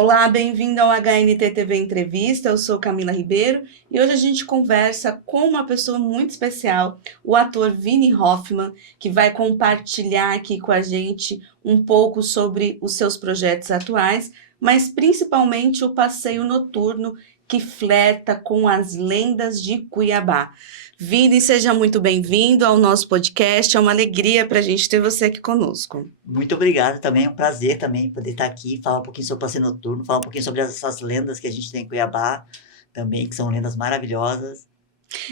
Olá, bem-vindo ao HNT TV Entrevista. Eu sou Camila Ribeiro e hoje a gente conversa com uma pessoa muito especial, o ator Vini Hoffman, que vai compartilhar aqui com a gente um pouco sobre os seus projetos atuais, mas principalmente o passeio noturno que flerta com as lendas de Cuiabá. Vini, seja muito bem-vindo ao nosso podcast. É uma alegria para a gente ter você aqui conosco. Muito obrigado também, é um prazer também poder estar aqui, falar um pouquinho sobre o passeio noturno, falar um pouquinho sobre essas lendas que a gente tem em Cuiabá também, que são lendas maravilhosas.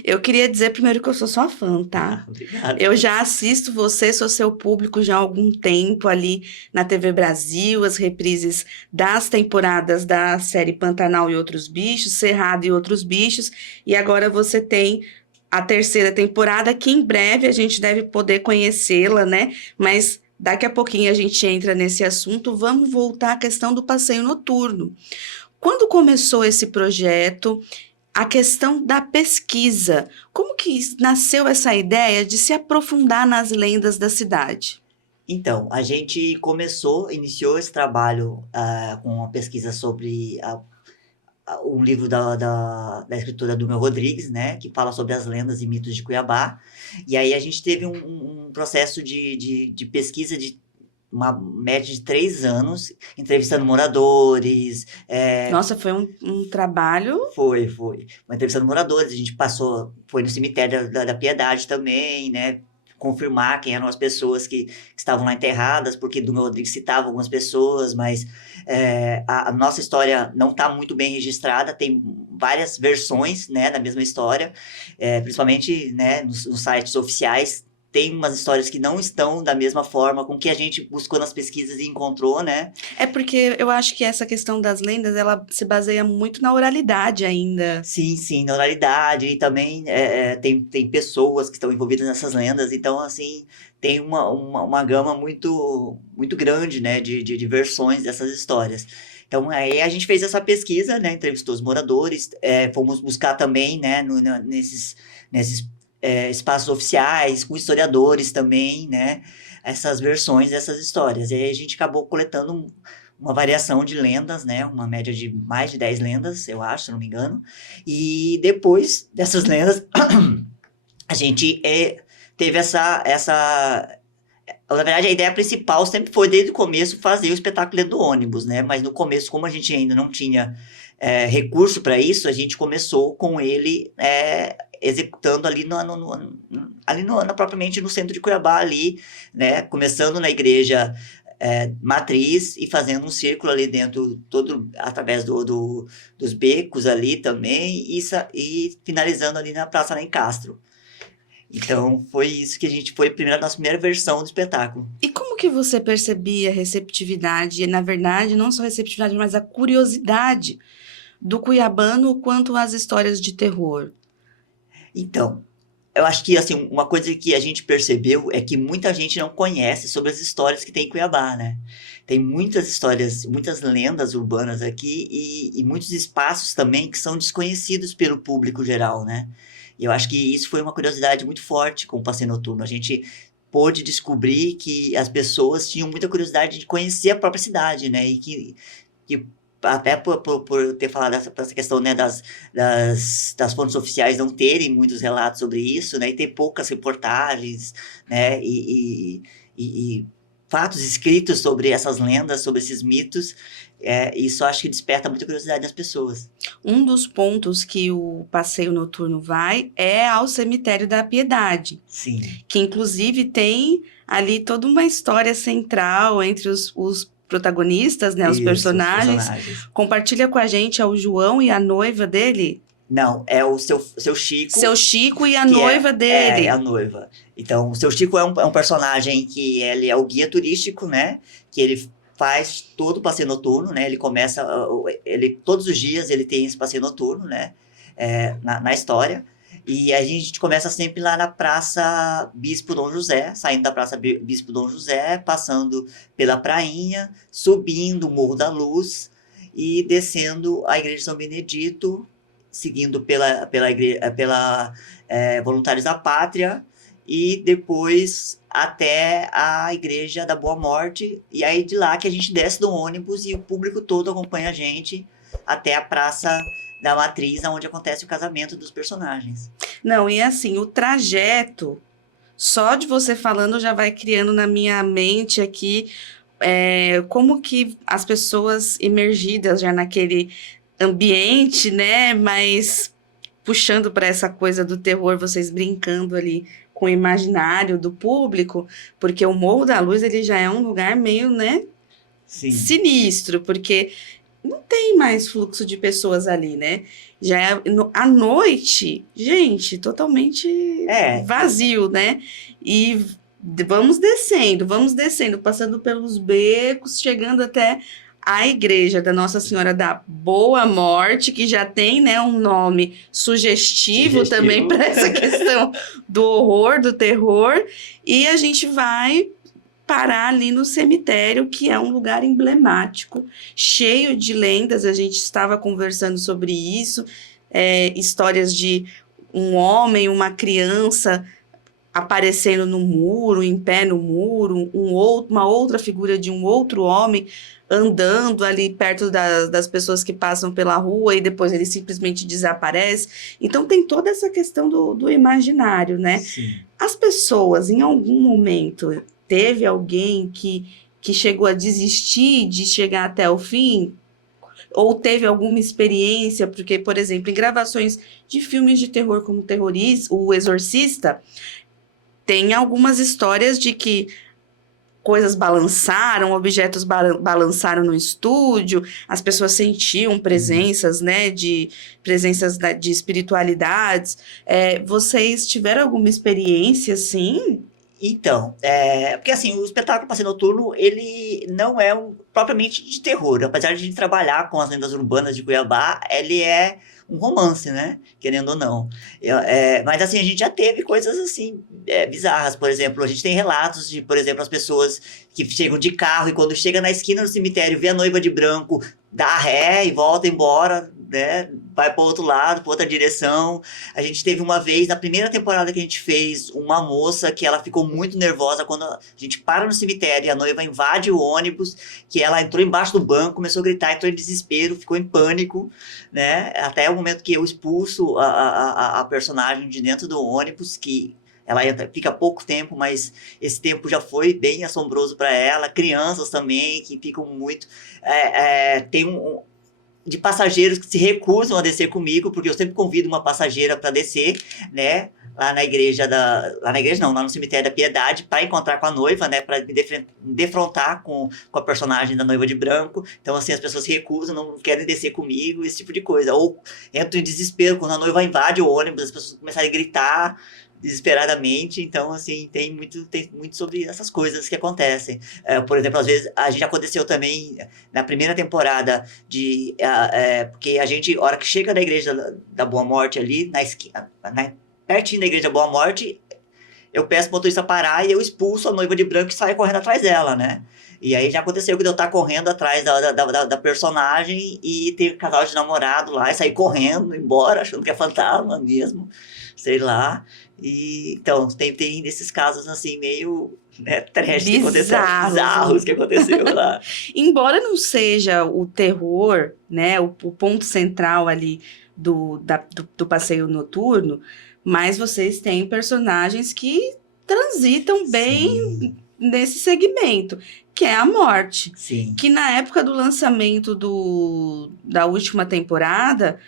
Eu queria dizer primeiro que eu sou sua fã, tá? Obrigado. Eu já assisto você, sou seu público já há algum tempo ali na TV Brasil, as reprises das temporadas da série Pantanal e Outros Bichos, Cerrado e Outros Bichos, e agora você tem a terceira temporada, que em breve a gente deve poder conhecê-la, né? Mas daqui a pouquinho a gente entra nesse assunto. Vamos voltar à questão do passeio noturno. Quando começou esse projeto? A questão da pesquisa. Como que nasceu essa ideia de se aprofundar nas lendas da cidade? Então, a gente iniciou esse trabalho com uma pesquisa sobre um livro da escritora Dulma Rodrigues, né, que fala sobre as lendas e mitos de Cuiabá. E aí a gente teve um processo de pesquisa de uma média de 3 anos, entrevistando moradores. Nossa, foi um trabalho. Foi. Uma entrevistando moradores, a gente foi no cemitério da Piedade também, né? Confirmar quem eram as pessoas que estavam lá enterradas, porque Duma Rodrigues citava algumas pessoas, mas a nossa história não está muito bem registrada, tem várias versões, né, da mesma história, principalmente, né, nos sites oficiais. Tem umas histórias que não estão da mesma forma com que a gente buscou nas pesquisas e encontrou, né? É porque eu acho que essa questão das lendas, ela se baseia muito na oralidade ainda. Sim, na oralidade, e também tem pessoas que estão envolvidas nessas lendas, então, assim, tem uma gama muito grande, né, de versões dessas histórias. Então, aí a gente fez essa pesquisa, né, entrevistou os moradores, fomos buscar também, né, nesses espaços oficiais, com historiadores também, né, essas versões dessas histórias. E aí a gente acabou coletando uma variação de lendas, né? Uma média de mais de 10 lendas, eu acho, se não me engano. E depois dessas lendas, a gente teve essa. Na verdade, a ideia principal sempre foi, desde o começo, fazer o espetáculo dentro do ônibus, né? Mas no começo, como a gente ainda não tinha recurso para isso, a gente começou com ele executando ali, propriamente no centro de Cuiabá, ali, né? Começando na igreja matriz e fazendo um círculo ali dentro, todo através dos becos ali também, e finalizando ali na Praça Além Castro. Então, foi isso que a gente foi nossa primeira versão do espetáculo. E como que você percebia a receptividade, e na verdade, não só a receptividade, mas a curiosidade do cuiabano quanto às histórias de terror? Então, eu acho que, assim, uma coisa que a gente percebeu é que muita gente não conhece sobre as histórias que tem em Cuiabá, né? Tem muitas histórias, muitas lendas urbanas aqui e muitos espaços também que são desconhecidos pelo público geral, né? E eu acho que isso foi uma curiosidade muito forte com o Passeio Noturno. A gente pôde descobrir que as pessoas tinham muita curiosidade de conhecer a própria cidade, né? E que até por ter falado essa questão, né, das fontes oficiais não terem muitos relatos sobre isso, né, e ter poucas reportagens, né, e fatos escritos sobre essas lendas, sobre esses mitos, isso acho que desperta muita curiosidade das pessoas. Um dos pontos que o passeio noturno vai é ao cemitério da Piedade, Sim, que inclusive tem ali toda uma história central entre os protagonistas, né, os isso, os personagens. personagens. Compartilha com a gente é o João e a noiva dele, Não, é o seu Chico, seu Chico e a que noiva é a dele. noiva. Então, o seu Chico é um personagem que ele é o guia turístico, né? Que ele faz todo o passeio noturno, né? Todos os dias ele tem esse passeio noturno, né? Na história. E a gente começa sempre lá na Praça Bispo Dom José, saindo da Praça Bispo Dom José, passando pela Prainha, subindo o Morro da Luz e descendo a Igreja de São Benedito, seguindo pela Voluntários da Pátria, e depois até a Igreja da Boa Morte, e aí de lá que a gente desce do ônibus e o público todo acompanha a gente até a Praça da Matriz, onde acontece o casamento dos personagens. Não, e assim, o trajeto, só de você falando já vai criando na minha mente aqui como que as pessoas imergidas já naquele ambiente, né? Mas puxando para essa coisa do terror, vocês brincando ali com o imaginário do público, porque o Morro da Luz ele já é um lugar meio, né, Sim. sinistro, porque não tem mais fluxo de pessoas ali, né? Já é à noite, gente, totalmente vazio, né? E vamos descendo, passando pelos becos, chegando até a igreja da Nossa Senhora da Boa Morte, que já tem, né, um nome sugestivo também para essa questão do horror, do terror, e a gente vai parar ali no cemitério, que é um lugar emblemático, cheio de lendas. A gente estava conversando sobre isso, histórias de um homem, uma criança aparecendo no muro, em pé no muro, uma outra figura de um outro homem andando ali perto das pessoas que passam pela rua e depois ele simplesmente desaparece. Então tem toda essa questão do imaginário, né? Sim. As pessoas, em algum momento, teve alguém que chegou a desistir de chegar até o fim? Ou teve alguma experiência? Porque, por exemplo, em gravações de filmes de terror como O Exorcista, tem algumas histórias de que coisas balançaram, objetos balançaram no estúdio, as pessoas sentiam presenças, né, de espiritualidades. Vocês tiveram alguma experiência assim? Então, porque assim, o espetáculo Passeio Noturno, ele não é propriamente de terror, apesar de a gente trabalhar com as lendas urbanas de Cuiabá, ele é um romance, né, querendo ou não. Mas assim, a gente já teve coisas assim, bizarras, por exemplo, a gente tem relatos de, por exemplo, as pessoas que chegam de carro e quando chega na esquina do cemitério, vê a noiva de branco, dá ré e volta embora, né, vai para o outro lado, para outra direção. A gente teve uma vez, na primeira temporada que a gente fez, uma moça que ela ficou muito nervosa quando a gente para no cemitério e a noiva invade o ônibus, que ela entrou embaixo do banco, começou a gritar, entrou em desespero, ficou em pânico, né, até o momento que eu expulso a personagem de dentro do ônibus, que ela fica pouco tempo, mas esse tempo já foi bem assombroso para ela. Crianças também, que ficam muito... tem de passageiros que se recusam a descer comigo, porque eu sempre convido uma passageira para descer, né, lá no cemitério da Piedade, para encontrar com a noiva, né, para me defrontar com a personagem da noiva de branco. Então, assim, as pessoas se recusam, não querem descer comigo, esse tipo de coisa. Ou entro em desespero quando a noiva invade o ônibus, as pessoas começarem a gritar desesperadamente. Então, assim, tem muito sobre essas coisas que acontecem. Por exemplo, às vezes, a gente aconteceu também na primeira temporada porque a gente, a hora que chega na Igreja da Boa Morte ali, na esquina, pertinho da Igreja da Boa Morte, eu peço pro motorista parar e eu expulso a noiva de branco e saio correndo atrás dela, né? E aí já aconteceu que eu estar correndo atrás da personagem e ter um casal de namorado lá e sair correndo, embora, achando que é fantasma mesmo, sei lá. E então, tem desses casos assim, meio, né, trash bizarros que aconteceu lá. Embora não seja o terror, né, o ponto central ali do passeio noturno, mas vocês têm personagens que transitam bem nesse segmento, que é a morte. Sim. Que na época do lançamento da última temporada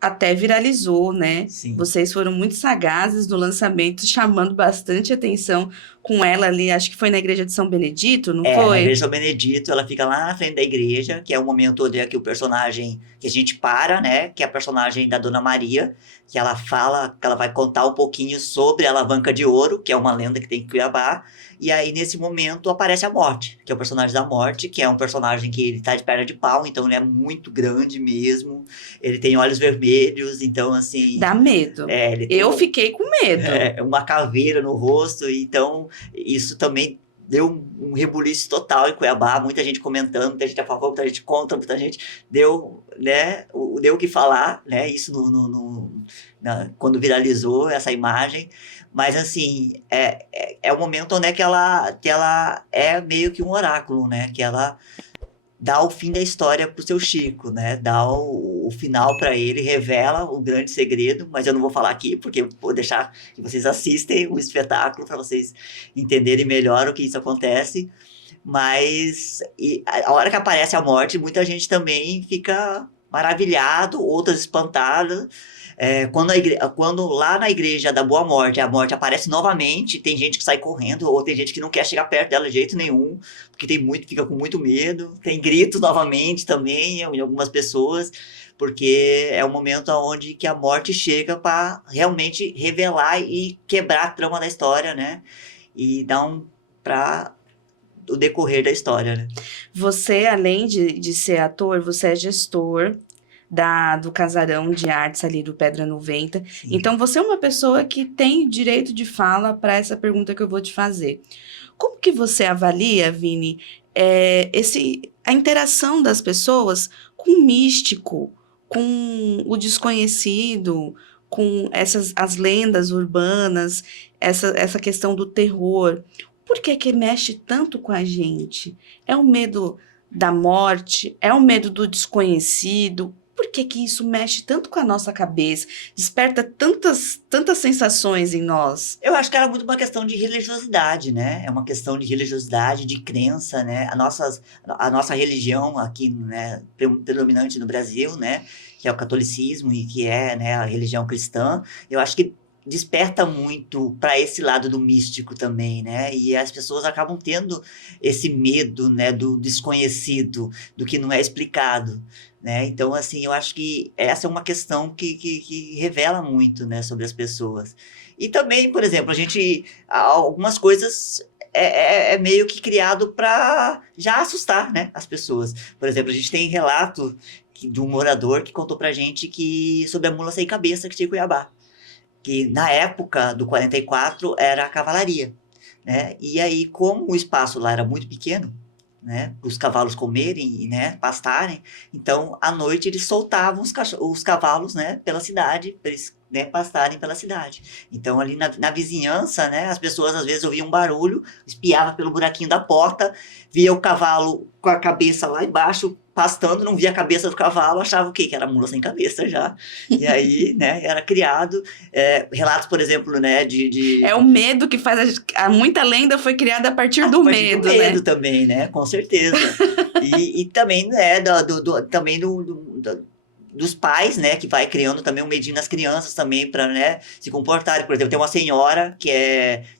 até viralizou, né? Sim. Vocês foram muito sagazes no lançamento, chamando bastante atenção com ela ali, acho que foi na igreja de São Benedito, não foi? Na igreja de São Benedito, ela fica lá na frente da igreja, que é o momento onde que o personagem que a gente para, né? Que é a personagem da Dona Maria, que ela fala, que ela vai contar um pouquinho sobre a alavanca de ouro, que é uma lenda que tem em Cuiabá. E aí, nesse momento, aparece a Morte, que é o personagem da Morte, que é um personagem que ele tá de perna de pau, então ele é muito grande mesmo. Ele tem olhos vermelhos, então, assim... Dá medo. Eu fiquei com medo. Uma caveira no rosto, então isso também deu um rebuliço total em Cuiabá, muita gente comentando, muita gente a favor, muita gente contra, muita gente deu, né, deu o que falar, né, isso quando viralizou essa imagem. Mas, assim, é o momento onde é que ela é meio que um oráculo, né? Que ela dá o fim da história pro seu Chico, né? Dá o final para ele, revela o grande segredo, mas eu não vou falar aqui, porque eu vou deixar que vocês assistem o espetáculo para vocês entenderem melhor o que isso acontece. Mas a hora que aparece a morte, muita gente também fica maravilhado, outras espantadas. Quando lá na igreja da Boa Morte, a morte aparece novamente, tem gente que sai correndo, ou tem gente que não quer chegar perto dela de jeito nenhum, porque fica com muito medo. Tem gritos novamente também em algumas pessoas, porque é o momento onde que a morte chega para realmente revelar e quebrar a trama da história, né? E dar para o decorrer da história, né? Você, além de ser ator, você é gestor do Casarão de Artes ali do Pedra 90. Sim. Então, você é uma pessoa que tem direito de fala para essa pergunta que eu vou te fazer. Como que você avalia, Vini, a interação das pessoas com o místico, com o desconhecido, com as lendas urbanas, essa questão do terror? Por que que mexe tanto com a gente? É o medo da morte? É o medo do desconhecido? Por que que isso mexe tanto com a nossa cabeça? Desperta tantas sensações em nós? Eu acho que era muito uma questão de religiosidade, né? É uma questão de religiosidade, de crença, né? A nossa religião aqui, né, predominante no Brasil, né, que é o catolicismo e que é, né, a religião cristã, eu acho que desperta muito para esse lado do místico também, né? E as pessoas acabam tendo esse medo, né, do desconhecido, do que não é explicado, né? Então, assim, eu acho que essa é uma questão que revela muito, né, sobre as pessoas. E também, por exemplo, algumas coisas é meio que criado para já assustar, né, as pessoas. Por exemplo, a gente tem relato de um morador que contou pra gente sobre a mula sem cabeça que tinha em Cuiabá, que na época do 44 era a cavalaria, né? E aí, como o espaço lá era muito pequeno, né, para os cavalos comerem e, né, pastarem, então à noite eles soltavam os cavalos, né, pela cidade, para eles, né, pastarem pela cidade. Então ali na vizinhança, né, as pessoas às vezes ouviam um barulho, espiava pelo buraquinho da porta, via o cavalo com a cabeça lá embaixo pastando, não via a cabeça do cavalo, achava o quê? Que era mula sem cabeça já. E aí, né, era criado relatos, por exemplo, né, É o medo que faz muita lenda foi criada a partir do medo, né? medo também, né? Com certeza. E também, né, dos pais, né, que vai criando também um medinho nas crianças também para, né, se comportarem. Por exemplo, tem uma senhora que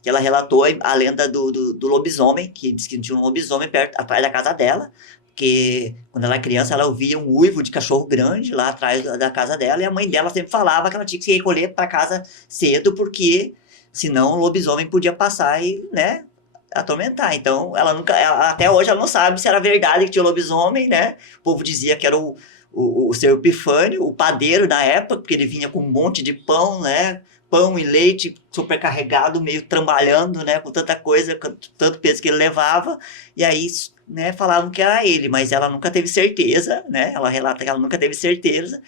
ela relatou a lenda do lobisomem, que diz que tinha um lobisomem atrás da casa dela, porque quando ela era criança ela ouvia um uivo de cachorro grande lá atrás da casa dela, e a mãe dela sempre falava que ela tinha que se recolher para casa cedo, porque senão o lobisomem podia passar e, né, atormentar. Então, até hoje ela não sabe se era verdade que tinha lobisomem, né? O povo dizia que era o seu Epifânio, o padeiro da época, porque ele vinha com um monte de pão, né? Pão e leite supercarregado, meio trambalhando, né? Com tanta coisa, com tanto peso que ele levava. E aí, né, falavam que era ele, mas ela nunca teve certeza, né? Ela relata que ela nunca teve certeza,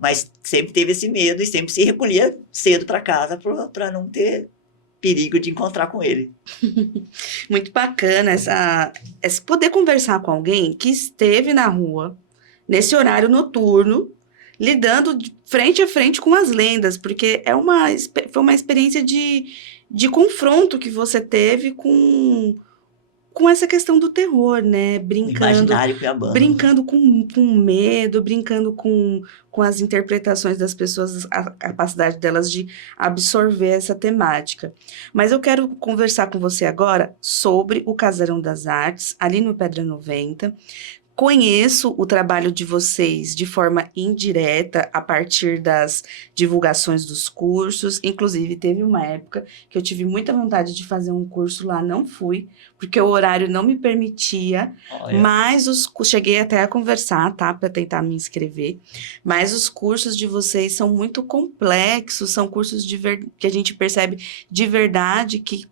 mas sempre teve esse medo e sempre se recolhia cedo para casa para não ter perigo de encontrar com ele. Muito bacana esse poder conversar com alguém que esteve na rua, nesse horário noturno, lidando de frente a frente com as lendas, porque foi uma experiência de confronto que você teve com essa questão do terror, né? Imaginário cuiabano. Brincando com medo, brincando com as interpretações das pessoas, a capacidade delas de absorver essa temática. Mas eu quero conversar com você agora sobre o Casarão das Artes, ali no Pedra 90. Conheço o trabalho de vocês de forma indireta, a partir das divulgações dos cursos. Inclusive, teve uma época que eu tive muita vontade de fazer um curso lá, não fui, porque o horário não me permitia. Olha. Mas cheguei até a conversar, tá, para tentar me inscrever. Mas os cursos de vocês são muito complexos, são cursos que a gente percebe de verdade que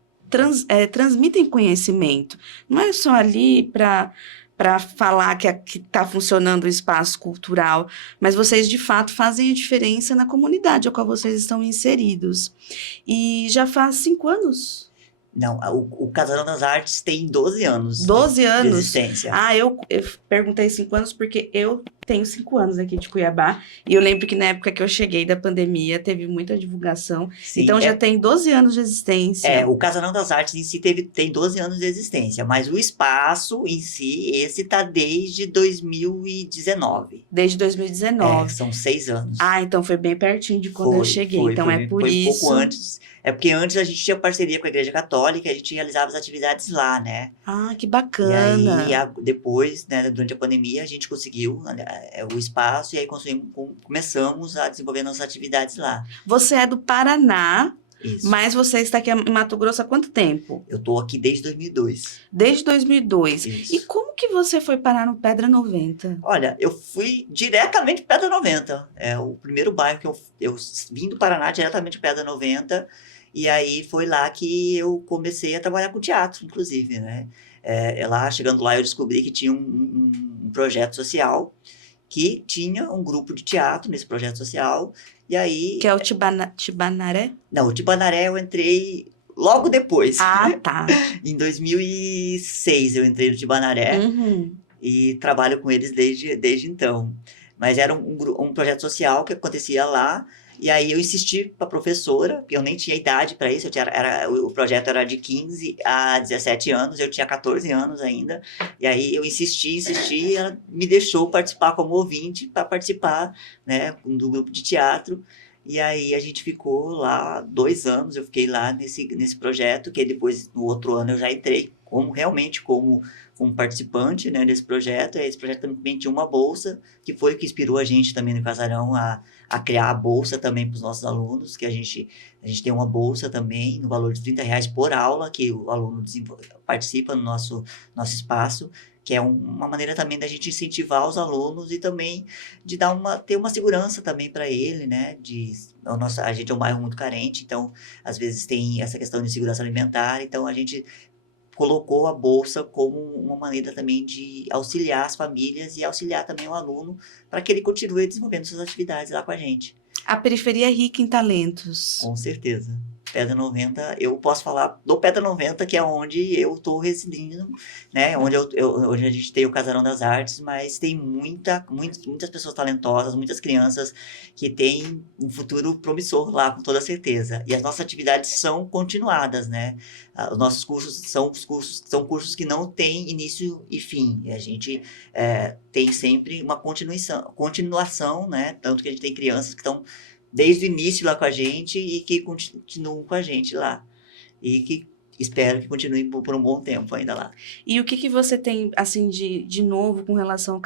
transmitem conhecimento. Não é só ali para para falar que está funcionando o espaço cultural, mas vocês de fato fazem a diferença na comunidade a qual vocês estão inseridos. E já faz 5 anos? Não, o Casarão das Artes tem 12 anos 12 de anos? existência. Ah, eu perguntei 5 anos porque eu tenho 5 anos aqui de Cuiabá. E eu lembro que na época que eu cheguei da pandemia, teve muita divulgação. Sim, Então já tem 12 anos de existência. o Casarão das Artes em si tem 12 anos de existência, mas o espaço em si, esse tá desde 2019. Desde 2019. São 6 anos. Ah, então foi bem pertinho de quando eu cheguei. Então é por foi isso. um pouco antes. É porque antes a gente tinha parceria com a Igreja Católica e a gente realizava as atividades lá, né? Ah, que E bacana. aí, depois, né, durante a pandemia, a gente conseguiu o espaço e aí começamos a desenvolver nossas atividades lá. Você é do Paraná, Isso. mas você está aqui em Mato Grosso há quanto tempo? Eu tô aqui desde 2002. Desde 2002. Isso. E como que você foi parar no Pedra 90? Olha, eu fui diretamente para Pedra 90. É o primeiro bairro que eu vim do Paraná diretamente para Pedra 90. E aí foi lá que eu comecei a trabalhar com teatro, inclusive, né? Chegando lá, eu descobri que tinha um projeto social, que tinha um grupo de teatro nesse projeto social. E aí... Que é o Tibanaré? Não, o Tibanaré eu entrei logo depois. Ah, tá. Em 2006 eu entrei no Tibanaré. Uhum. E trabalho com eles desde então. Mas era um projeto social que acontecia lá, e aí eu insisti para a professora, porque eu nem tinha idade para isso, o projeto era de 15 a 17 anos, eu tinha 14 anos ainda, e aí eu insisti, e ela me deixou participar como ouvinte, para participar, né, do grupo de teatro, e aí a gente ficou lá 2 anos, eu fiquei lá nesse projeto, que depois, no outro ano, eu já entrei realmente como participante, né, desse projeto. Esse projeto também tinha uma bolsa, que foi o que inspirou a gente também no Casarão a criar a bolsa também para os nossos alunos, que a gente tem uma bolsa também, no valor de R$30 por aula, que o aluno participa no nosso espaço, que é uma maneira também da gente incentivar os alunos e também de ter uma segurança também para ele, né? A gente é um bairro muito carente, então às vezes tem essa questão de segurança alimentar, então a gente colocou a bolsa como uma maneira também de auxiliar as famílias e auxiliar também o aluno para que ele continue desenvolvendo suas atividades lá com a gente. A periferia é rica em talentos. Com certeza. Pedra 90, eu posso falar do Pedra 90, que é onde eu estou residindo, né? Onde a gente tem o Casarão das Artes, mas tem muitas pessoas talentosas, muitas crianças que têm um futuro promissor lá, com toda certeza. E as nossas atividades são continuadas, né? Os nossos cursos são cursos que não têm início e fim. E a gente tem sempre uma continuação, né? Tanto que a gente tem crianças que estão desde o início lá com a gente e que continuam com a gente lá. E que espero que continuem por um bom tempo ainda lá. E o que você tem, assim, de novo com relação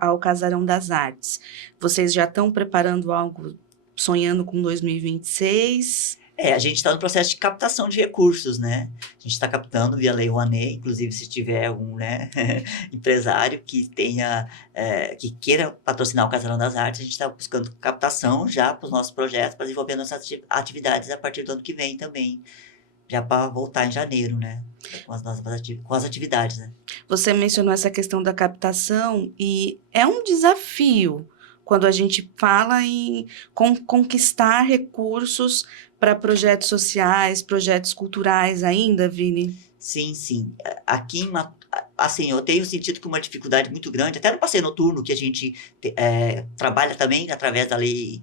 ao Casarão das Artes? Vocês já estão preparando algo, sonhando com 2026? A gente está no processo de captação de recursos, né? A gente está captando via Lei Rouanet, inclusive se tiver algum, né, empresário que que queira patrocinar o Casarão das Artes, a gente está buscando captação já para os nossos projetos, para desenvolver nossas atividades a partir do ano que vem também, já para voltar em janeiro, né? Com as atividades, né? Você mencionou essa questão da captação e é um desafio quando a gente fala em conquistar recursos para projetos sociais, projetos culturais ainda, Vini? Sim, sim. Aqui, assim, eu tenho sentido que uma dificuldade muito grande, até no passeio noturno, que a gente trabalha também através da lei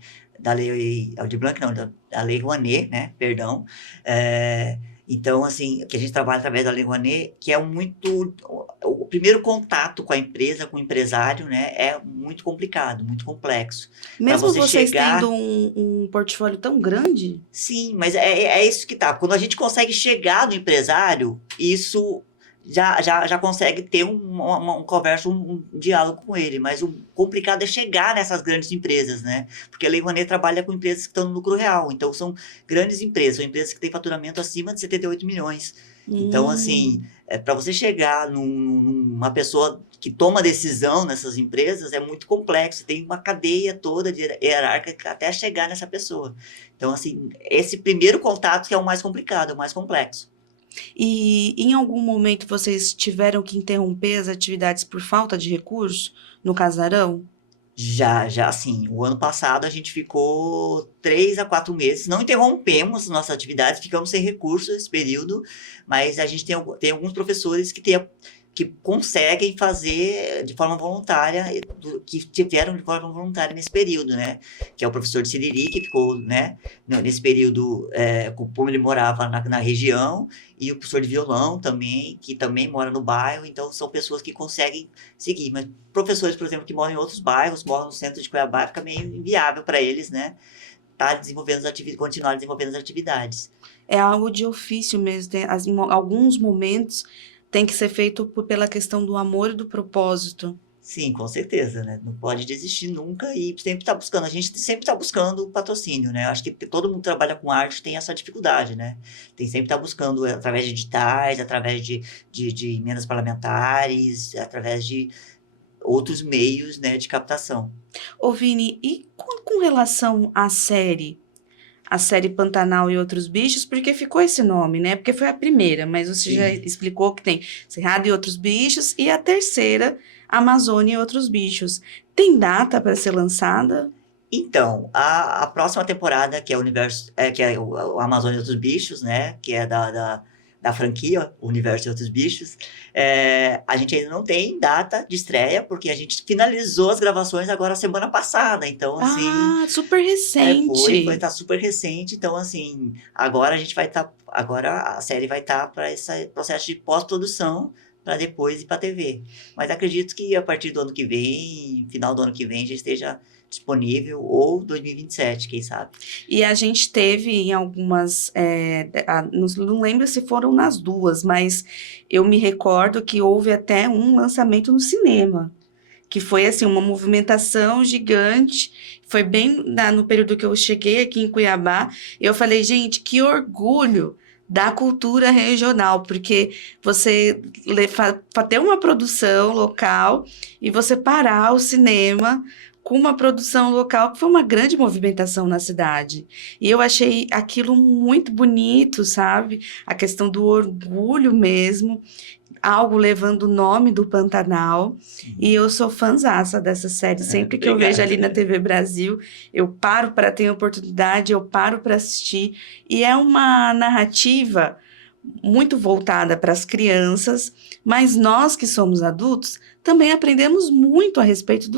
Aldir Blanc, não, da Lei Rouanet, né, perdão. Então, assim, que a gente trabalha através da Lei Rouanet, que é o primeiro contato com a empresa, com o empresário, né, é muito complicado, muito complexo. Mesmo vocês tendo um portfólio tão grande? Sim, mas é isso que tá. Quando a gente consegue chegar no empresário, isso já consegue ter uma conversa, um diálogo com ele, mas o complicado é chegar nessas grandes empresas, né? Porque a Lei Rouanet trabalha com empresas que estão no lucro real, então são grandes empresas, são empresas que têm faturamento acima de 78 milhões. Então, assim, para você chegar numa pessoa que toma decisão nessas empresas, é muito complexo, tem uma cadeia toda de hierárquica até chegar nessa pessoa. Então, assim, esse primeiro contato que é o mais complicado, é o mais complexo. E em algum momento vocês tiveram que interromper as atividades por falta de recurso no casarão? Já assim, o ano passado a gente ficou 3 a 4 meses, não interrompemos nossas atividades, ficamos sem recursos esse período, mas a gente tem alguns professores que conseguem fazer de forma voluntária, que tiveram de forma voluntária nesse período, né? Que é o professor de Siriri, que ficou, né, nesse período, como ele morava na região, e o professor de violão também, que também mora no bairro, então são pessoas que conseguem seguir, mas professores, por exemplo, que moram em outros bairros, moram no centro de Cuiabá, fica meio inviável para eles, né? Continuar desenvolvendo as atividades. É algo de ofício mesmo, alguns momentos tem que ser feito pela questão do amor e do propósito. Sim, com certeza, né? Não pode desistir nunca e sempre tá buscando. A gente sempre está buscando o patrocínio, né? Acho que todo mundo que trabalha com arte tem essa dificuldade, né? Tem sempre estar buscando através de editais, através de emendas parlamentares, através de outros meios, né, de captação. Ô Vini, e com relação à série? A série Pantanal e Outros Bichos, porque ficou esse nome, né? Porque foi a primeira, mas você já Sim. explicou que tem Cerrado e Outros Bichos, e a terceira, Amazônia e Outros Bichos. Tem data para ser lançada? Então, a próxima temporada, que é o universo, que é o Amazônia e Outros Bichos, né? Que é da franquia O Universo e Outros Bichos, a gente ainda não tem data de estreia, porque a gente finalizou as gravações agora semana passada. Então, assim, Ah, super recente. tá super recente. Então, assim, agora a gente vai estar, agora a série vai estar para esse processo de pós-produção, para depois ir para a TV. Mas acredito que a partir do ano que vem, final do ano que vem, já esteja disponível, ou 2027, quem sabe. E a gente teve em algumas, não lembro se foram nas duas, mas eu me recordo que houve até um lançamento no cinema, que foi assim uma movimentação gigante. Foi bem no período que eu cheguei aqui em Cuiabá. Eu falei, gente, que orgulho da cultura regional, porque você ter uma produção local e você parar o cinema com uma produção local, que foi uma grande movimentação na cidade. E eu achei aquilo muito bonito, sabe? A questão do orgulho mesmo, algo levando o nome do Pantanal. Sim. E eu sou fãzaça dessa série. Sempre que eu Obrigado. vejo ali na TV Brasil, eu paro para ter oportunidade, eu paro para assistir. E é uma narrativa muito voltada para as crianças, mas nós que somos adultos também aprendemos muito a respeito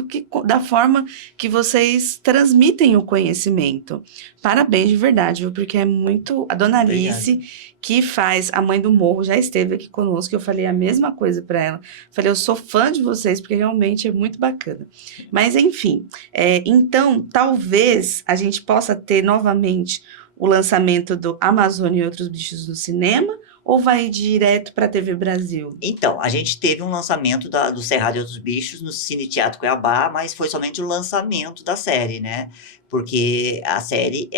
da forma que vocês transmitem o conhecimento. Parabéns de verdade, viu? Porque é muito. A dona Alice, Obrigado. que faz a Mãe do Morro, já esteve aqui conosco. Eu falei a mesma coisa para ela. Falei, eu sou fã de vocês, porque realmente é muito bacana. Mas, enfim, então, talvez a gente possa ter novamente o lançamento do Amazônia e Outros Bichos no cinema, ou vai direto para a TV Brasil? Então, a gente teve um lançamento do Cerrado e Outros Bichos no Cine Teatro Cuiabá, mas foi somente o lançamento da série, né? Porque a série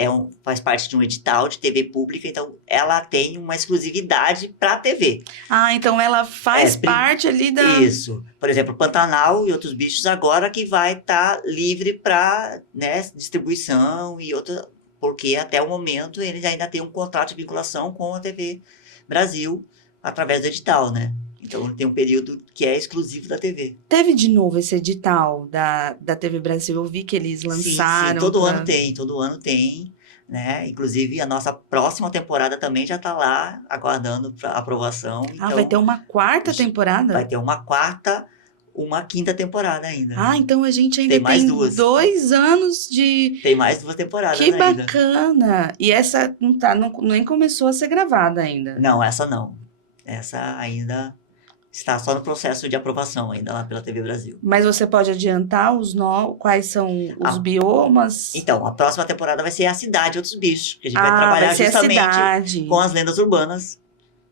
faz parte de um edital de TV pública, então ela tem uma exclusividade para a TV. Ah, então ela faz parte ali da... Isso. Por exemplo, Pantanal e Outros Bichos agora que vai estar livre para, né, distribuição e outra, porque até o momento eles ainda têm um contrato de vinculação com a TV Brasil através do edital, né? Então tem um período que é exclusivo da TV. Teve de novo esse edital da TV Brasil, eu vi que eles lançaram. Sim, todo ano tem, né? Inclusive a nossa próxima temporada também já está lá aguardando a aprovação. Ah, vai ter uma quarta temporada? Vai ter uma quarta, uma quinta temporada ainda. Ah, então a gente ainda Tem mais tem duas. 2 anos de... Tem mais 2 temporadas Que ainda. bacana! E essa nem começou a ser gravada ainda. Não, essa não. Essa ainda está só no processo de aprovação ainda lá pela TV Brasil. Mas você pode adiantar quais são os biomas? Então, a próxima temporada vai ser a Cidade e Outros Bichos, que a gente vai trabalhar vai ser justamente a cidade. com as lendas urbanas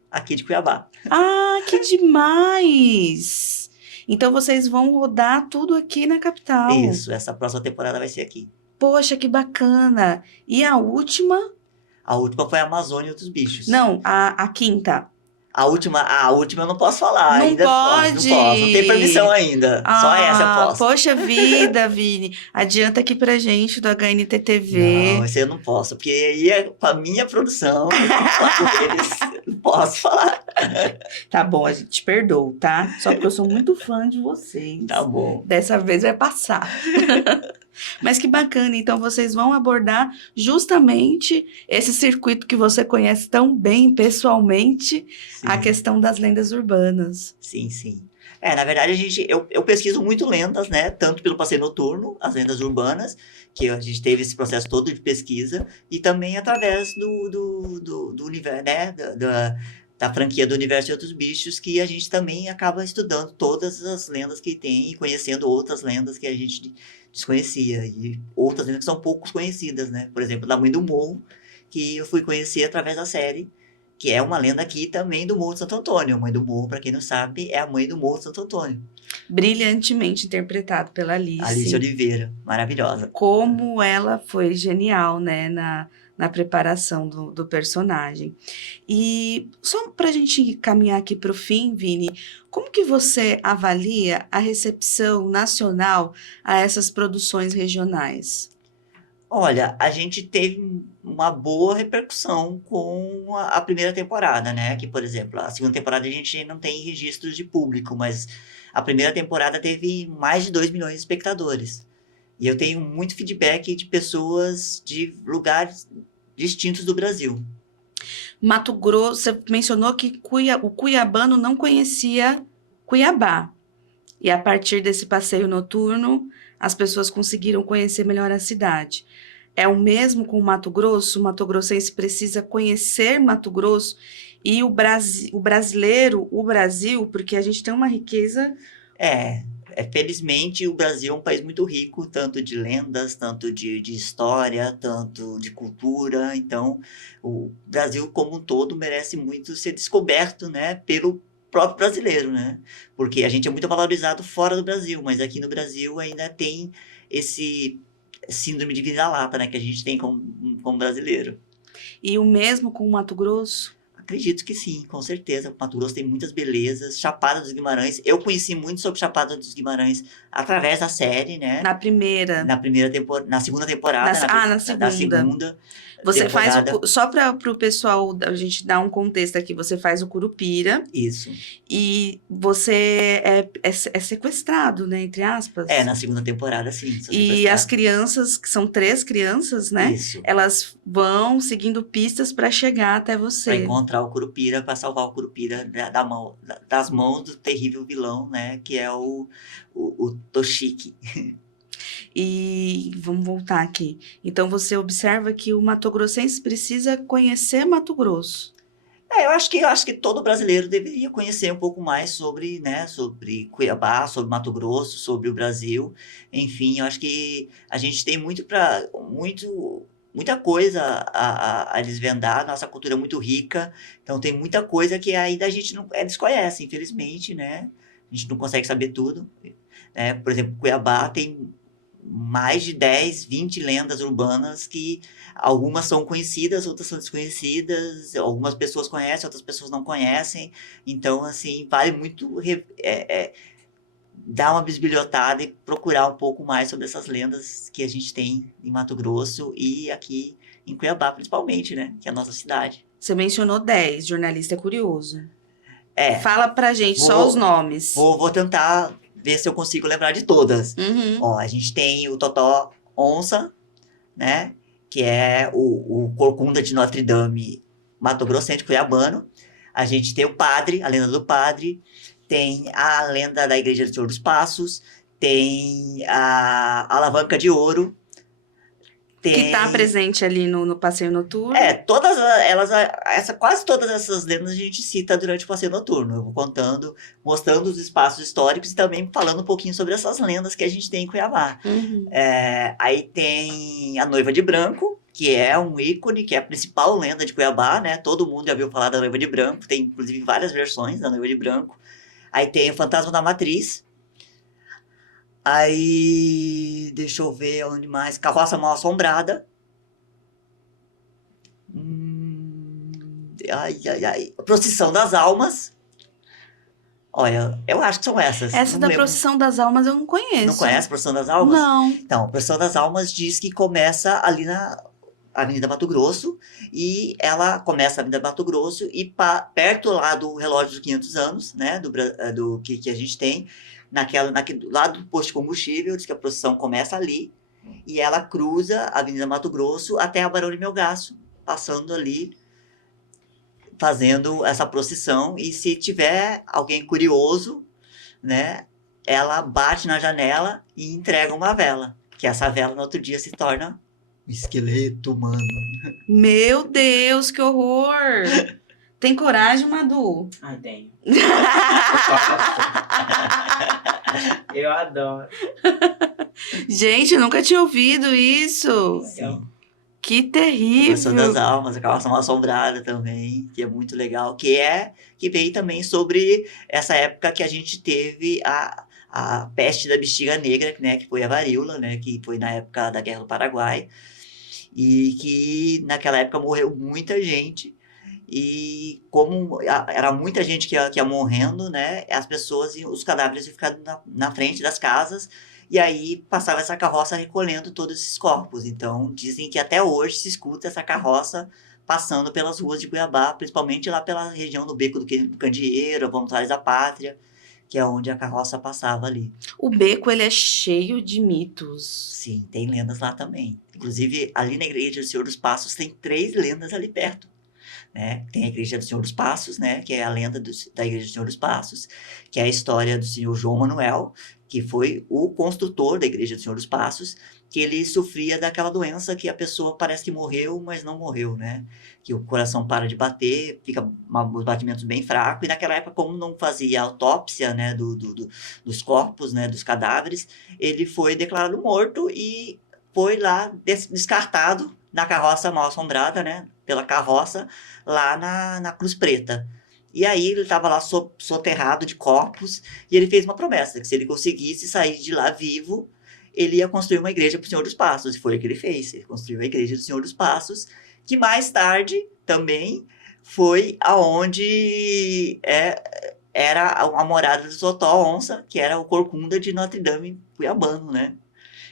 aqui de Cuiabá. Ah, que demais! Então vocês vão rodar tudo aqui na capital. Isso, essa próxima temporada vai ser aqui. Poxa, que bacana! E a última? A última foi a Amazônia e Outros Bichos. Não, a quinta. A última eu não posso falar, Não ainda não posso, não tem permissão pode! ainda. Só essa eu Ah, posso. poxa vida, Vini. Adianta aqui pra gente do Não, HNTTV. esse eu não posso, porque aí é com a minha produção, eu tenho que falar com eles. Eu não posso falar. Tá bom, a gente perdoa, tá? Só porque eu sou muito fã de Tá vocês. bom. Dessa vez vai passar. Mas que bacana, então vocês vão abordar justamente esse circuito que você conhece tão bem pessoalmente, a Sim, questão das lendas urbanas. sim, sim. Na verdade, eu pesquiso muito lendas, né? Tanto pelo passeio noturno, as lendas urbanas, que a gente teve esse processo todo de pesquisa, e também através do universo, né? Da franquia do Universo de Outros Bichos, que a gente também acaba estudando todas as lendas que tem e conhecendo outras lendas que a gente desconhecia. E outras lendas que são poucos conhecidas, né? Por exemplo, da Mãe do Morro, que eu fui conhecer através da série, que é uma lenda aqui também do Morro de Santo Antônio. A Mãe do Morro, para quem não sabe, é a mãe do Morro de Santo Antônio. Brilhantemente interpretado pela Alice Alice. Oliveira, maravilhosa. Como ela foi genial, né, na preparação do personagem. E só para a gente caminhar aqui para o fim, Vini, como que você avalia a recepção nacional a essas produções regionais? Olha, a gente teve uma boa repercussão com a primeira temporada, né? Que, por exemplo, a segunda temporada a gente não tem registros de público, mas a primeira temporada teve mais de 2 milhões de espectadores. E eu tenho muito feedback de pessoas de lugares distintos do Brasil. Mato Grosso, você mencionou que o cuiabano não conhecia Cuiabá. E a partir desse passeio noturno, as pessoas conseguiram conhecer melhor a cidade. É o mesmo com o Mato Grosso? O Mato Grossense precisa conhecer Mato Grosso e o brasileiro, o Brasil, porque a gente tem uma riqueza. É, felizmente o Brasil é um país muito rico, tanto de lendas, tanto de história, tanto de cultura. Então, o Brasil como um todo merece muito ser descoberto, né, pelo próprio brasileiro, né? Porque a gente é muito valorizado fora do Brasil, mas aqui no Brasil ainda tem esse síndrome de vira-lata, né, que a gente tem como brasileiro. E o mesmo com o Mato Grosso? Acredito que sim, com certeza. Mato Grosso tem muitas belezas. Chapada dos Guimarães. Eu conheci muito sobre Chapada dos Guimarães através da série, né? Na primeira. Na segunda temporada, Na na segunda. segunda Você faz temporada. só para o pessoal, a gente dar um contexto aqui, você faz o Curupira Isso. e você é sequestrado, né, entre aspas. Na segunda temporada, sim, sou E as sequestrado. crianças, que são 3 crianças, né? Isso. Elas vão seguindo pistas para chegar até Para você. encontrar o Curupira, para salvar o Curupira das mãos do terrível vilão, né? Que é o Toshiki. E vamos voltar aqui. Então você observa que o Mato Grossense precisa conhecer Mato Grosso. Eu acho que todo brasileiro deveria conhecer um pouco mais sobre, né, sobre Cuiabá, sobre Mato Grosso, sobre o Brasil. Enfim, eu acho que a gente tem muita coisa a desvendar. Nossa cultura é muito rica, então tem muita coisa que ainda a gente não desconhece, infelizmente, né? A gente não consegue saber tudo, né? Por exemplo, Cuiabá tem mais de 10, 20 lendas urbanas que algumas são conhecidas, outras são desconhecidas, algumas pessoas conhecem, outras pessoas não conhecem. Então, assim, vale muito dar uma bisbilhotada e procurar um pouco mais sobre essas lendas que a gente tem em Mato Grosso e aqui em Cuiabá, principalmente, né? Que é a nossa cidade. Você mencionou 10, jornalista é curioso. É, Fala pra gente só os vou, nomes. vou tentar ver se eu consigo lembrar de todas. Uhum. Ó, a gente tem o Totó Onça, né? Que é o Corcunda de Notre Dame, Mato Grossense, cuiabano. A gente tem o Padre, a lenda do Padre. Tem a lenda da Igreja do Senhor dos Passos. Tem a Alavanca de Ouro. Que tá Tem presente ali no passeio noturno. quase todas essas lendas a gente cita durante o passeio noturno. Eu vou contando, mostrando os espaços históricos e também falando um pouquinho sobre essas lendas que a gente tem em Cuiabá. Uhum. Aí tem a Noiva de Branco, que é um ícone, que é a principal lenda de Cuiabá, né? Todo mundo já ouviu falar da Noiva de Branco, tem inclusive várias versões da Noiva de Branco. Aí tem o Fantasma da Matriz. Aí, deixa eu ver onde mais. Carroça Mal Assombrada. Procissão das Almas. Olha, eu acho que são essas. Essa Não da lembro. Procissão das Almas eu não Não conheço. conhece a Procissão das Almas? Não. Então, a Procissão das Almas diz que começa ali na Avenida Mato Grosso, e ela começa na Avenida Mato Grosso e perto lá do relógio dos 500 anos, né, do que a gente tem, lá do posto de combustível, diz que a procissão começa ali, e ela cruza a Avenida Mato Grosso até a Barão de Melgaço, passando ali, fazendo essa procissão, e se tiver alguém curioso, né, ela bate na janela e entrega uma vela, que essa vela no outro dia se torna um esqueleto humano. Meu Deus, que horror! Tem coragem, Madu? Ai, tenho. Eu adoro. Gente, eu nunca tinha ouvido isso. Sim. Que A Procissão das terrível. Almas, a Carroça Mal Assombrada também, que é muito legal, que veio também sobre essa época que a gente teve a peste da bexiga negra, né, que foi a varíola, né, que foi na época da Guerra do Paraguai, e que naquela época morreu muita gente, e como era muita gente que ia morrendo, né, as pessoas, os cadáveres iam ficando na frente das casas, e aí passava essa carroça recolhendo todos esses corpos. Então dizem que até hoje se escuta essa carroça passando pelas ruas de Cuiabá, principalmente lá pela região do Beco do Candeeiro, Voluntários da Pátria, que é onde a carroça passava ali. O beco, ele é cheio de mitos. Sim, tem lendas lá também. Inclusive, ali na Igreja do Senhor dos Passos tem 3 lendas ali perto. Né? Tem a Igreja do Senhor dos Passos, né? Que é a lenda da Igreja do Senhor dos Passos, que é a história do senhor João Manuel, que foi o construtor da Igreja do Senhor dos Passos, que ele sofria daquela doença que a pessoa parece que morreu, mas não morreu, né? Que o coração para de bater, fica os batimentos bem fracos, e naquela época, como não fazia autópsia, né, dos corpos, né, dos cadáveres, ele foi declarado morto e foi lá descartado na carroça mal assombrada, né, pela carroça, lá na Cruz Preta. E aí ele estava lá soterrado de corpos, e ele fez uma promessa, que se ele conseguisse sair de lá vivo, ele ia construir uma igreja para o Senhor dos Passos, e foi o que ele fez. Ele construiu a igreja do Senhor dos Passos, que mais tarde também foi aonde era a morada do Totó Onça, que era o Corcunda de Notre Dame Cuiabano, né?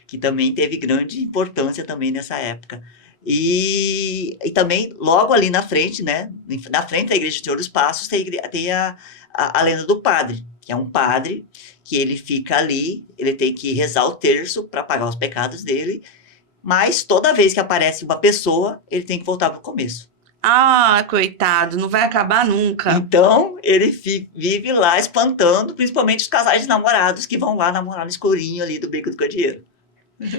Que também teve grande importância também nessa época. E também, logo ali na frente, né, na frente da Igreja do Senhor dos Passos, tem a lenda do padre, que é um padre que ele fica ali, ele tem que rezar o terço para pagar os pecados dele, mas toda vez que aparece uma pessoa, ele tem que voltar para o começo. Ah, coitado, não vai acabar nunca. Então, ele vive lá espantando, principalmente os casais de namorados que vão lá namorar no escurinho ali do Beco do Candeeiro.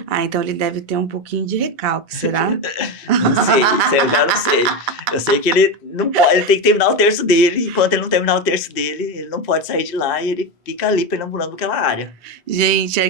Ah, então ele deve ter um pouquinho de recalque, será? Não sei, isso eu já não sei. Eu sei que ele não pode, ele tem que terminar o terço dele, enquanto ele não terminar o terço dele, ele não pode sair de lá e ele fica ali perambulando aquela área. Gente,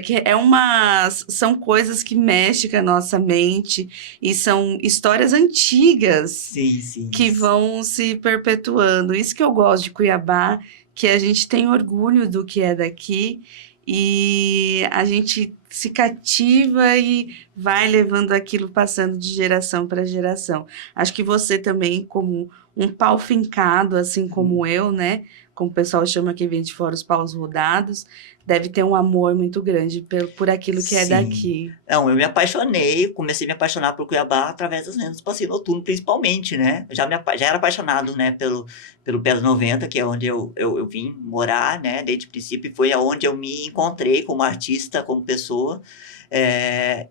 são coisas que mexem com a nossa mente e são histórias antigas Sim, sim. que vão se perpetuando. Isso que eu gosto de Cuiabá, que a gente tem orgulho do que é daqui e a gente se cativa e vai levando aquilo, passando de geração para geração. Acho que você também, como um pau fincado, assim como eu, né? Como o pessoal chama que vem de fora, os paus rodados, deve ter um amor muito grande por aquilo que é Sim. daqui. Não, eu me apaixonei, comecei a me apaixonar por Cuiabá através das lendas do Passeio Noturno, principalmente, né? Eu já era apaixonado, né, pelo Pedra 90, que é onde eu vim morar, né? Desde o princípio, foi aonde eu me encontrei como artista, como pessoa.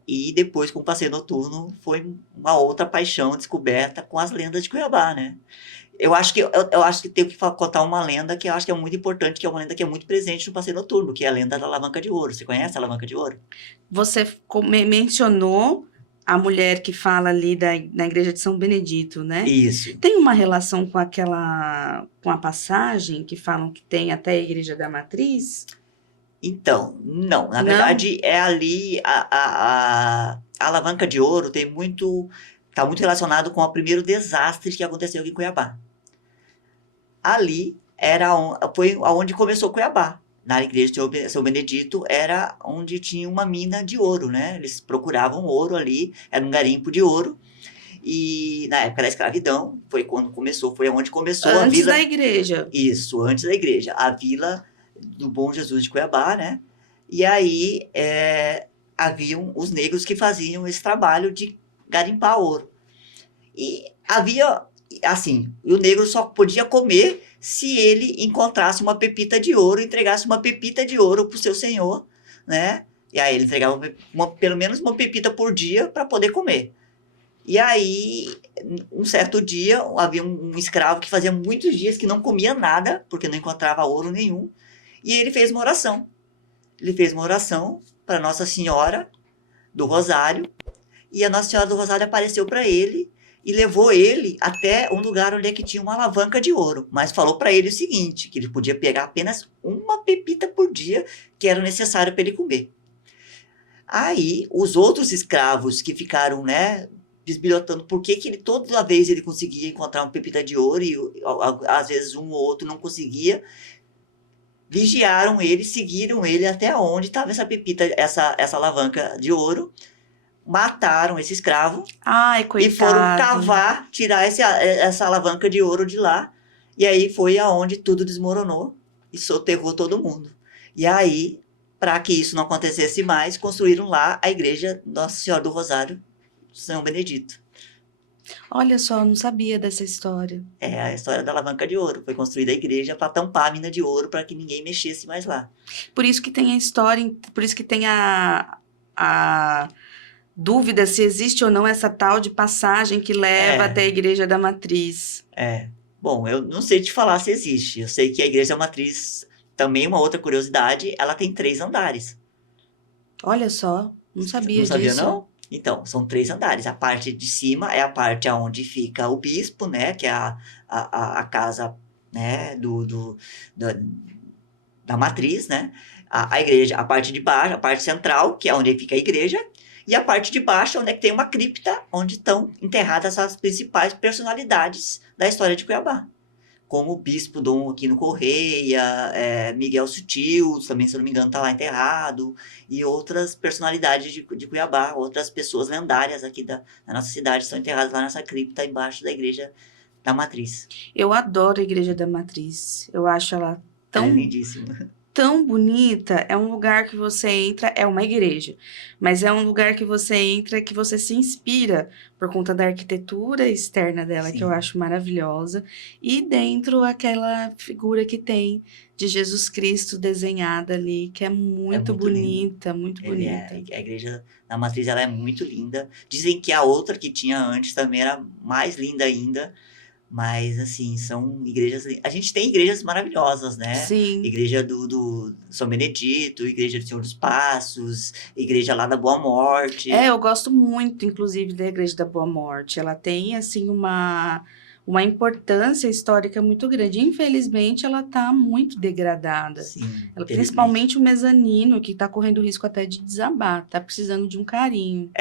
E depois, com o Passeio Noturno, foi uma outra paixão descoberta com as lendas de Cuiabá, né? Eu acho que tenho que contar uma lenda que eu acho que é muito importante, que é uma lenda que é muito presente no Passeio Noturno, que é a lenda da Alavanca de Ouro. Você conhece a Alavanca de Ouro? Você mencionou a mulher que fala ali na igreja de São Benedito, né? Isso. Tem uma relação com com a passagem que falam que tem até a Igreja da Matriz? Então, não. Na Não? verdade, é ali a Alavanca de Ouro está muito relacionado com o primeiro desastre que aconteceu aqui em Cuiabá. Ali foi onde começou Cuiabá. Na igreja de São Benedito era onde tinha uma mina de ouro, né? Eles procuravam ouro ali, era um garimpo de ouro. E na época da escravidão, foi quando começou, foi onde começou a Antes vila. da igreja. Isso, antes da igreja. A vila do Bom Jesus de Cuiabá, né? E aí haviam os negros que faziam esse trabalho de garimpar ouro. E havia, assim, o negro só podia comer se ele encontrasse uma pepita de ouro, entregasse uma pepita de ouro para o seu senhor, né? E aí ele entregava pelo menos uma pepita por dia para poder comer. E aí, um certo dia, havia um escravo que fazia muitos dias que não comia nada, porque não encontrava ouro nenhum, e ele fez uma oração. Ele fez uma oração para Nossa Senhora do Rosário, e a Nossa Senhora do Rosário apareceu para ele e levou ele até um lugar onde é que tinha uma alavanca de ouro, mas falou para ele o seguinte, que ele podia pegar apenas uma pepita por dia, que era necessário para ele comer. Aí, os outros escravos que ficaram, né, desbilhotando por que ele, toda vez ele conseguia encontrar uma pepita de ouro e às vezes um ou outro não conseguia, vigiaram ele, seguiram ele até onde estava essa pepita, essa alavanca de ouro, mataram esse escravo Ai, e foram coitado. cavar, tirar essa alavanca de ouro de lá, e aí foi aonde tudo desmoronou e soterrou todo mundo. E aí, para que isso não acontecesse mais, construíram lá a igreja Nossa Senhora do Rosário, São Benedito. Olha só, não sabia dessa história. É a história da alavanca de ouro. Foi construída a igreja para tampar a mina de ouro para que ninguém mexesse mais lá. Por isso que tem a história, por isso que tem a dúvida se existe ou não essa tal de passagem que leva até a Igreja da Matriz. Bom, eu não sei te falar se existe. Eu sei que a igreja da Matriz, também uma outra curiosidade, ela tem 3 andares. Olha só, não sabia Não sabia, disso. não? Então, são 3 andares. A parte de cima é a parte onde fica o bispo, né? Que é a casa, né? Da matriz, né? A igreja, a parte de baixo, a parte central, que é onde fica a igreja. E a parte de baixo, onde é que tem uma cripta, onde estão enterradas as principais personalidades da história de Cuiabá. Como o bispo Dom Aquino Correia, Miguel Sutil, também, se eu não me engano, está lá enterrado, e outras personalidades de Cuiabá, outras pessoas lendárias aqui da nossa cidade estão enterradas lá nessa cripta embaixo da igreja da Matriz. Eu adoro a Igreja da Matriz. Eu acho ela Ela é tão lindíssima. tão bonita. É um lugar que você entra, é uma igreja, mas é um lugar que você entra que você se inspira por conta da arquitetura externa dela, que eu Sim. acho maravilhosa, e dentro aquela figura que tem de Jesus Cristo desenhada ali, que é muito muito bonita, muito Ele bonita. a igreja da Matriz ela é muito linda. Dizem que a outra que tinha antes também era mais linda ainda. Mas, assim, são igrejas... A gente tem igrejas maravilhosas, né? Sim. Igreja do São Benedito, igreja do Senhor dos Passos, igreja lá da Boa Morte. Eu gosto muito, inclusive, da Igreja da Boa Morte. Ela tem, assim, uma importância histórica muito grande. Infelizmente, ela está muito degradada. Sim, Ela, infelizmente. principalmente o mezanino, que está correndo risco até de desabar. Está precisando de um carinho.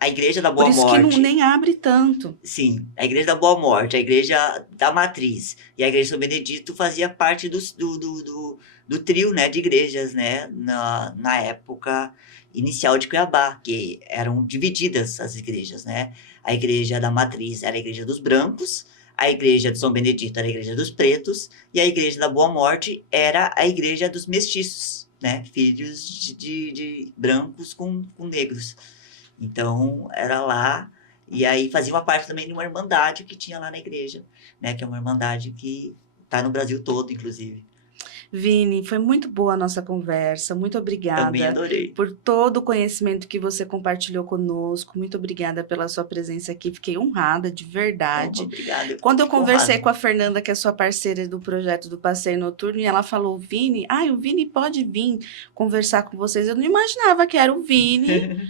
A igreja da Por Boa isso que Morte... não nem abre tanto. Sim, a igreja da Boa Morte, a igreja da Matriz e a igreja de São Benedito fazia parte do trio, né, de igrejas, né, na época inicial de Cuiabá, que eram divididas as igrejas, né? A igreja da Matriz era a igreja dos brancos, a igreja de São Benedito era a igreja dos pretos e a igreja da Boa Morte era a igreja dos mestiços, né, filhos de brancos com negros. Então, era lá, e aí fazia uma parte também de uma irmandade que tinha lá na igreja, né? Que é uma irmandade que está no Brasil todo, inclusive. Vini, foi muito boa a nossa conversa. Muito Também obrigada adorei. por todo o conhecimento que você compartilhou conosco. Muito obrigada pela sua presença aqui. Fiquei honrada, de verdade. Obrigado. Quando eu Fico conversei honrado. com a Fernanda, que é sua parceira do projeto do Passeio Noturno, e ela falou, Vini, o Vini pode vir conversar com vocês. Eu não imaginava que era o Vini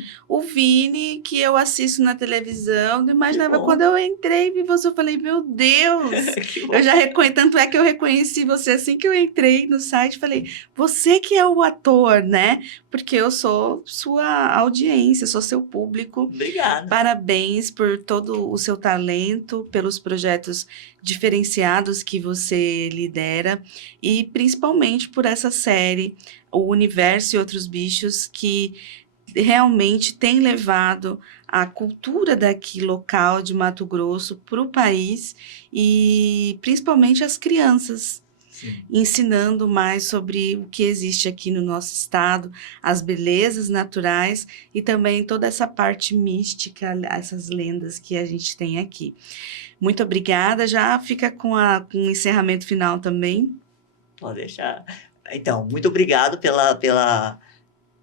que eu assisto na televisão. Não imaginava. bom. Quando eu entrei e vi você, eu falei, meu Deus! Que bom. Eu já reconheci, tanto é que eu reconheci você assim que eu entrei no site, falei, você que é o ator, né? Porque eu sou sua audiência, sou seu público. Obrigado. Parabéns por todo o seu talento, pelos projetos diferenciados que você lidera e principalmente por essa série, O Universo e Outros Bichos, que realmente tem levado a cultura daqui local de Mato Grosso para o país e principalmente as crianças, Sim. ensinando mais sobre o que existe aqui no nosso estado, as belezas naturais e também toda essa parte mística, essas lendas que a gente tem aqui. Muito obrigada, já fica com o encerramento final também. Pode deixar. Então, muito obrigado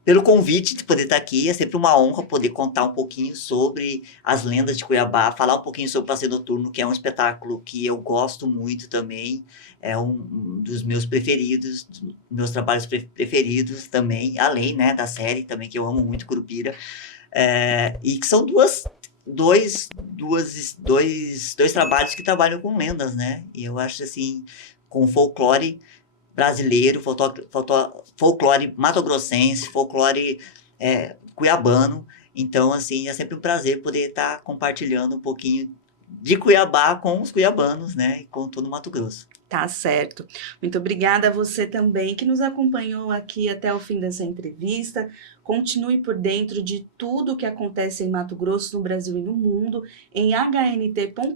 pelo convite de poder estar aqui. É sempre uma honra poder contar um pouquinho sobre as lendas de Cuiabá, falar um pouquinho sobre o Passeio Noturno, que é um espetáculo que eu gosto muito também. É um dos meus preferidos, dos meus trabalhos preferidos também, além, né, da série também, que eu amo muito, Curupira. E que são dois trabalhos que trabalham com lendas, né? E eu acho assim, com folclore brasileiro, folclore mato-grossense, folclore cuiabano. Então, assim, é sempre um prazer poder estar compartilhando um pouquinho de Cuiabá com os cuiabanos, né? E com todo o Mato Grosso. Tá certo. Muito obrigada a você também que nos acompanhou aqui até o fim dessa entrevista. Continue por dentro de tudo o que acontece em Mato Grosso, no Brasil e no mundo, em hnt.com.br.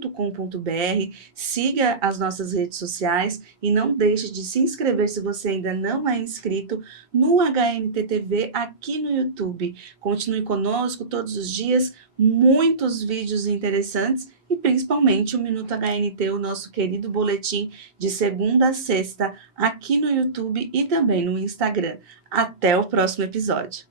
Siga as nossas redes sociais e não deixe de se inscrever se você ainda não é inscrito no HNT TV aqui no YouTube. Continue conosco todos os dias, muitos vídeos interessantes e principalmente o Minuto HNT, o nosso querido boletim de segunda a sexta aqui no YouTube e também no Instagram. Até o próximo episódio.